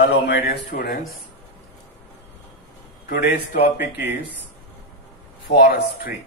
Hello my dear students. Today's topic is forestry.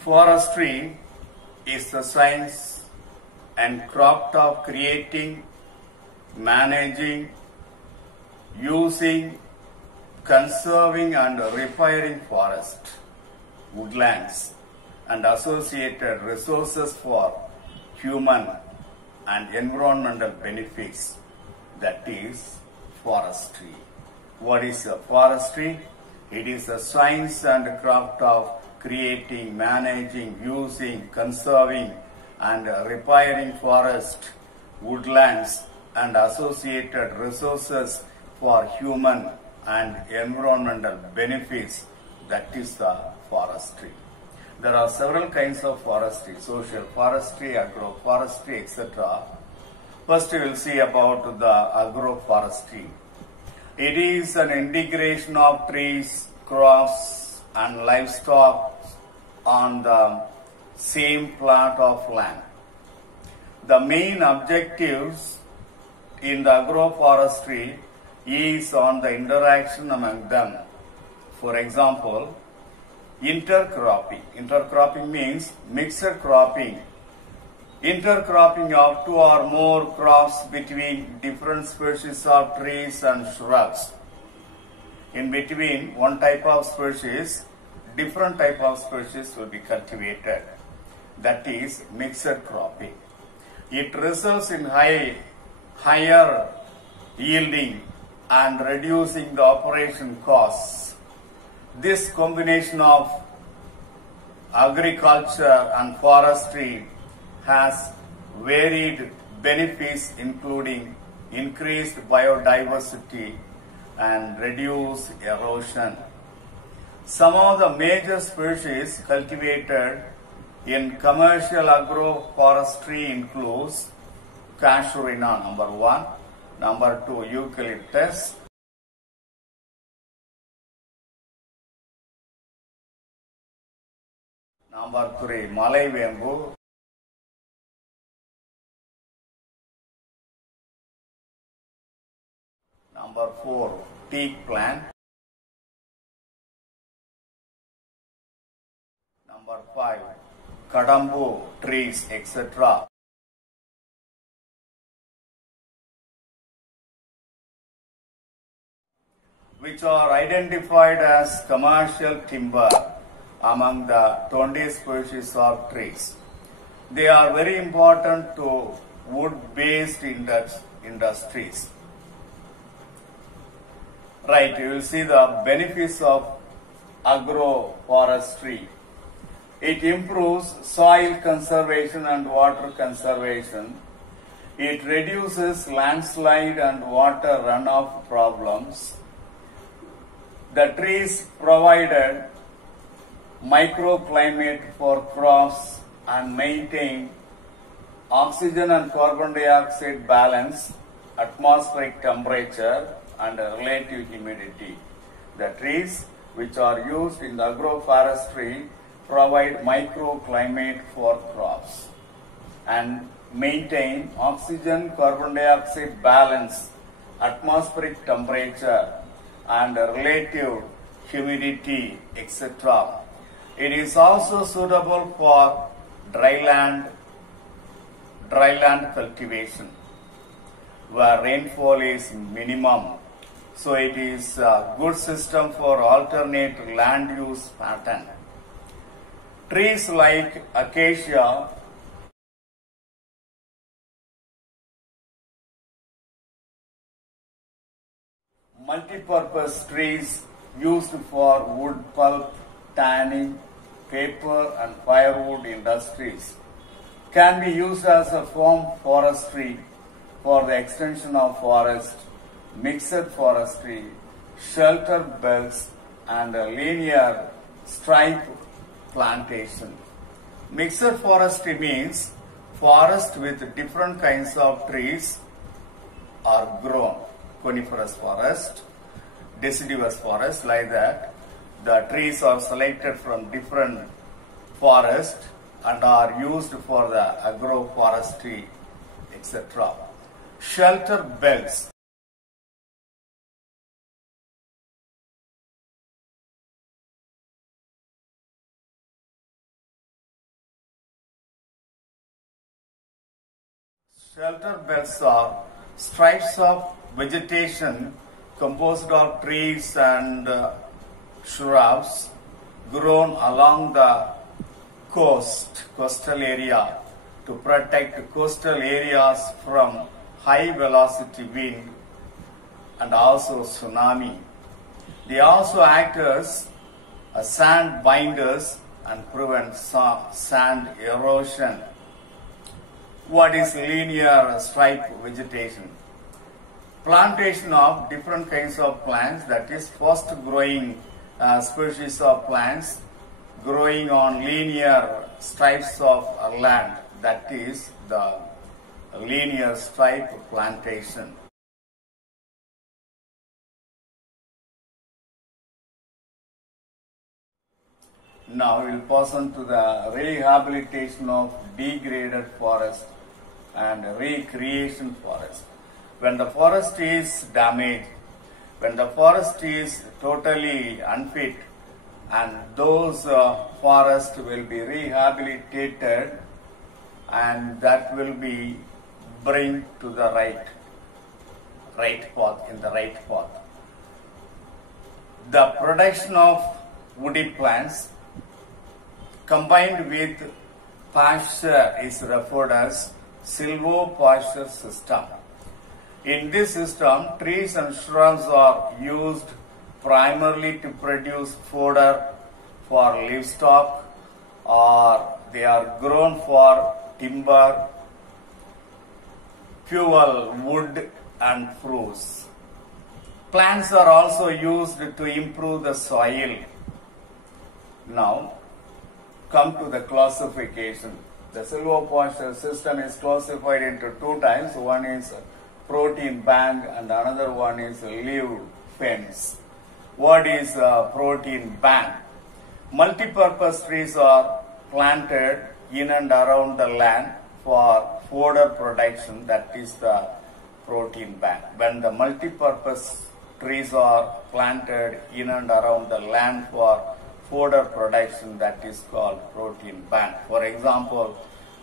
Forestry is the science and craft of creating, managing, using, conserving and repairing forest, woodlands and associated resources for human and environmental benefits, that is forestry. What is forestry? It is the science and craft of creating, managing, using, conserving and repairing forest, woodlands and associated resources for human and environmental benefits, that is the forestry. There are several kinds of forestry: social forestry, agroforestry, etc. First we will see about the agroforestry. It is an integration of trees, crops and livestock on the same plot of land. The main objectives in the agroforestry is on the interaction among them. For example, intercropping. Intercropping means mixed cropping. Intercropping of two or more crops between different species of trees and shrubs. In between one type of species, different type of species will be cultivated. That is mixed cropping. It results in higher yielding and reducing the operation costs. This combination of agriculture and forestry has varied benefits, including increased biodiversity and reduced erosion. Some of the major species cultivated in commercial agroforestry includes casuarina, number 1, number 2, eucalyptus, number 3, Malay bamboo, number 4, teak plant, number 5, kadambu trees, etc. which are identified as commercial timber among the 20 species of trees. They are very important to wood-based industries. Right, you will see the benefits of agroforestry. It improves soil conservation and water conservation. It reduces landslide and water runoff problems. The trees provided microclimate for crops and maintain oxygen and carbon dioxide balance, atmospheric temperature and relative humidity. The trees which are used in the agroforestry provide microclimate for crops and maintain oxygen, carbon dioxide balance, atmospheric temperature and relative humidity, etc. It is also suitable for dryland cultivation where rainfall is minimum. So it is a good system for alternate land use pattern. Trees like acacia, multi-purpose trees used for wood pulp, tanning, paper and firewood industries can be used as a form forestry for the extension of forest mixed forestry, shelter belts, and linear stripe plantation. Mixed forestry means forest with different kinds of trees are grown. Coniferous forest, deciduous forest, like that. The trees are selected from different forests and are used for the agroforestry, etc. Shelter belts. Shelter belts are stripes of vegetation composed of trees and shrubs grown along the coastal area to protect coastal areas from high velocity wind and also tsunami. They also act as sand binders and prevent sand erosion. What is linear stripe vegetation? Plantation of different kinds of plants, that is fast growing species of plants growing on linear stripes of land, that is the linear stripe plantation. Now we will pass on to the rehabilitation of degraded forest and recreation forest. When the forest is damaged, when the forest is totally unfit, and those forests will be rehabilitated, and that will be bring to the right path, in the right path. The production of woody plants combined with pasture is referred as silvopasture system. In this system, trees and shrubs are used primarily to produce fodder for livestock, or they are grown for timber, fuel, wood and fruits. Plants are also used to improve the soil. Now, come to the classification. The silvopasture system is classified into two types. One is protein bank and another one is leaf fence. What is protein bank? Multi-purpose trees are planted in and around the land for fodder production, that is the protein bank. When the multi-purpose trees are planted in and around the land for fodder production, that is called protein bank. For example,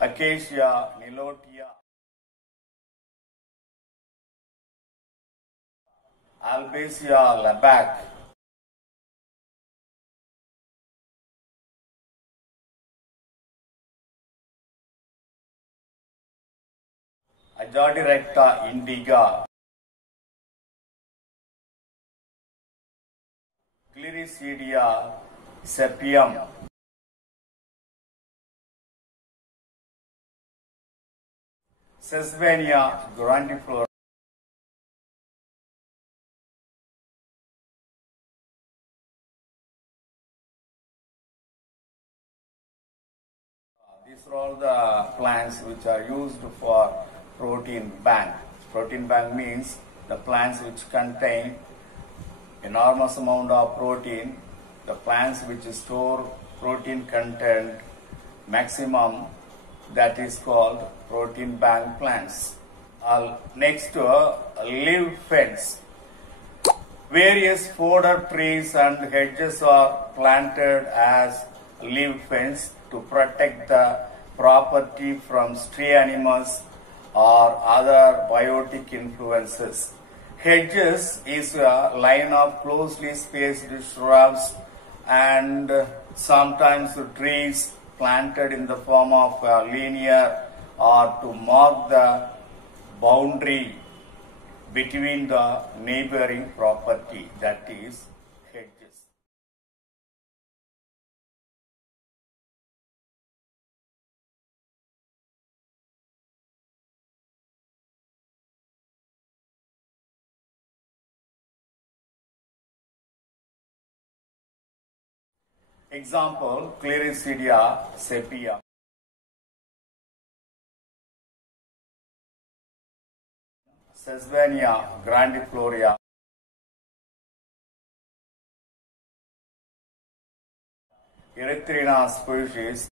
Acacia nilotia, Albizia labac, Azadirachta indica, Clerecidea sepium, Sesbania grandiflora. These are all the plants which are used for protein bank. Protein bank means the plants which contain enormous amount of protein, the plants which store protein content maximum, that is called protein bank plants. Next to leaf fence. Various fodder trees and hedges are planted as leaf fence to protect the property from stray animals or other biotic influences. Hedges is a line of closely spaced shrubs and sometimes trees planted in the form of linear or to mark the boundary between the neighboring property, that is hedges. Example, Clericidia sepia. Sesbania grandifloria. Erythrina species.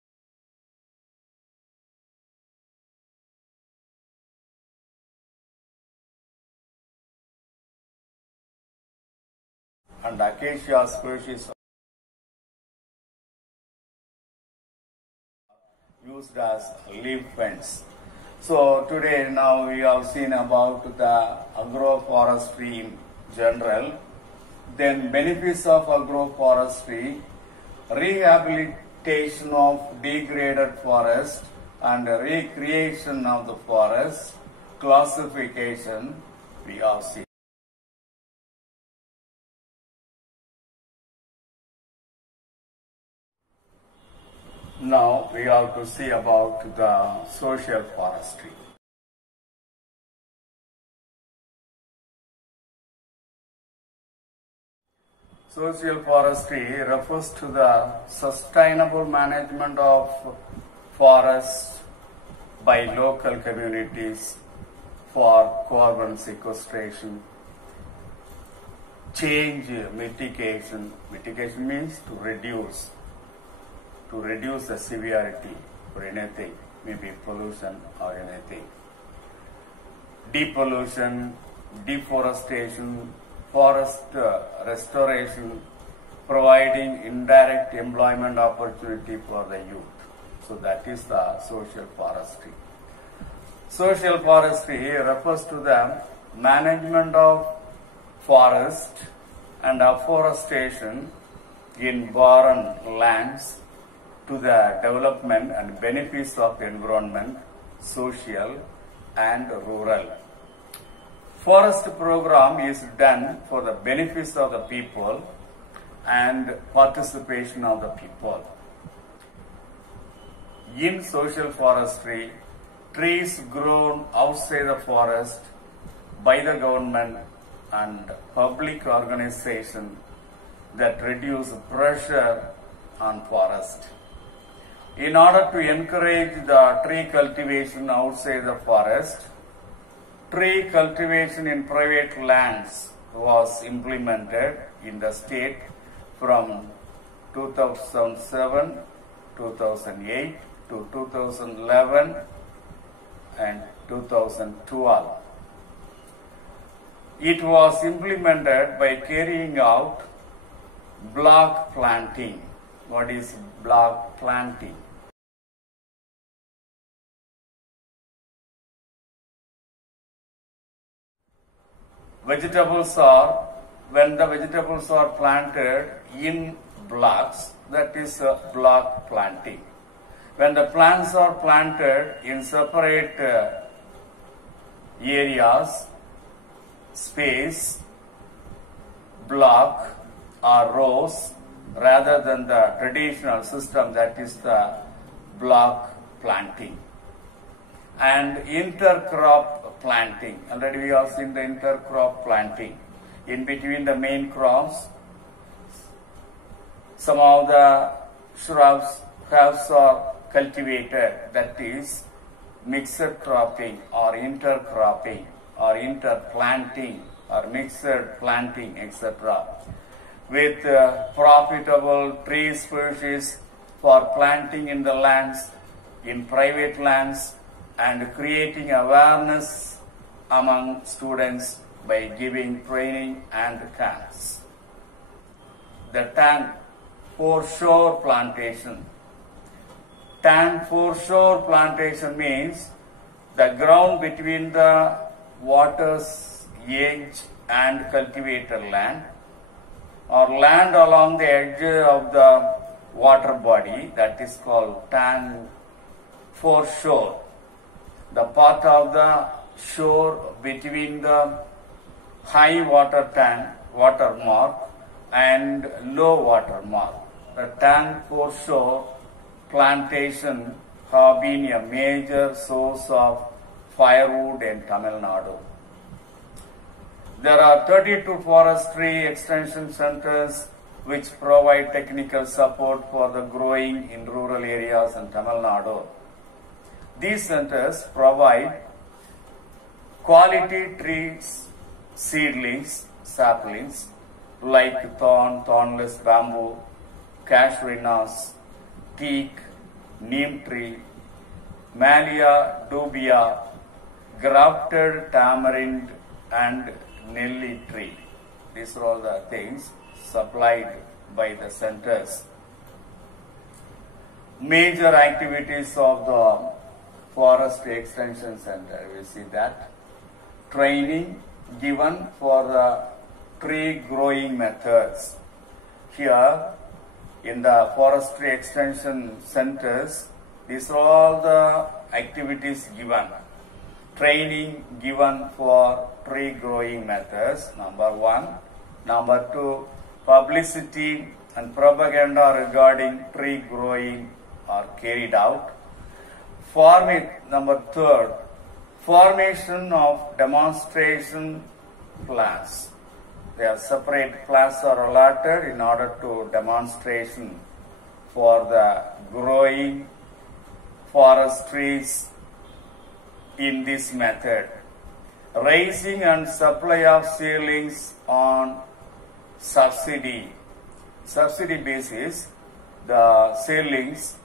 And Acacia species used as leaf fence. So today now we have seen about the agroforestry in general, then benefits of agroforestry, rehabilitation of degraded forest and recreation of the forest, classification we have seen. Now we have to see about the social forestry. Social forestry refers to the sustainable management of forests by local communities for carbon sequestration, change mitigation. Mitigation means to reduce the severity or anything, maybe pollution or anything. Depollution, deforestation, forest restoration, providing indirect employment opportunity for the youth. So that is the social forestry. Social forestry refers to the management of forest and afforestation in barren lands to the development and benefits of environment, social and rural. Forest program is done for the benefits of the people and participation of the people. In social forestry, trees grown outside the forest by the government and public organization that reduce pressure on forest. In order to encourage the tree cultivation outside the forest, tree cultivation in private lands was implemented in the state from 2007, 2008 to 2011 and 2012. It was implemented by carrying out block planting. What is block planting? Vegetables are, when the vegetables are planted in blocks, that is block planting. When the plants are planted in separate areas, space, block or rows, rather than the traditional system, that is the block planting. And intercrop planting. Already we have seen the intercrop planting. In between the main crops, some of the shrubs are cultivated, that is mixed cropping or intercropping or interplanting or mixed planting, etc. With profitable tree species for planting in the lands, in private lands, and creating awareness among students by giving training and camps. The tan foreshore plantation. Tan foreshore plantation means the ground between the water's edge and cultivated land, or land along the edge of the water body, that is called tan foreshore. The part of the shore between the high water mark and low water mark. The tan foreshore plantation have been a major source of firewood in Tamil Nadu. There are 32 forestry extension centers which provide technical support for the growing in rural areas in Tamil Nadu. These centers provide quality trees, seedlings, saplings like thorn, thornless bamboo, casuarinas, teak, neem tree, Malea dubia, grafted tamarind and nelly tree. These are all the things supplied by the centers. Major activities of the Forestry Extension Center, we see that training given for the tree growing methods. Here in the Forestry Extension Centers, these are all the activities given. Training given for tree growing methods, number 1. Number 2, publicity and propaganda regarding tree growing are carried out. Number 3, formation of demonstration plans. Their separate plans are allotted in order to demonstration for the growing forest trees in this method. Raising and supply of seedlings on subsidy basis, the seedlings,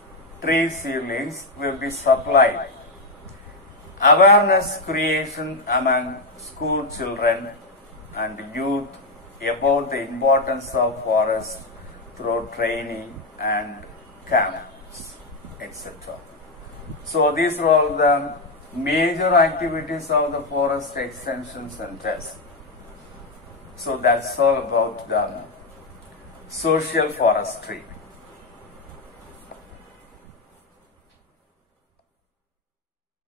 tree seedlings will be supplied. Awareness creation among school children and youth about the importance of forest through training and camps, etc. So these are all the major activities of the Forest Extension Centers. So that's all about the social forestry.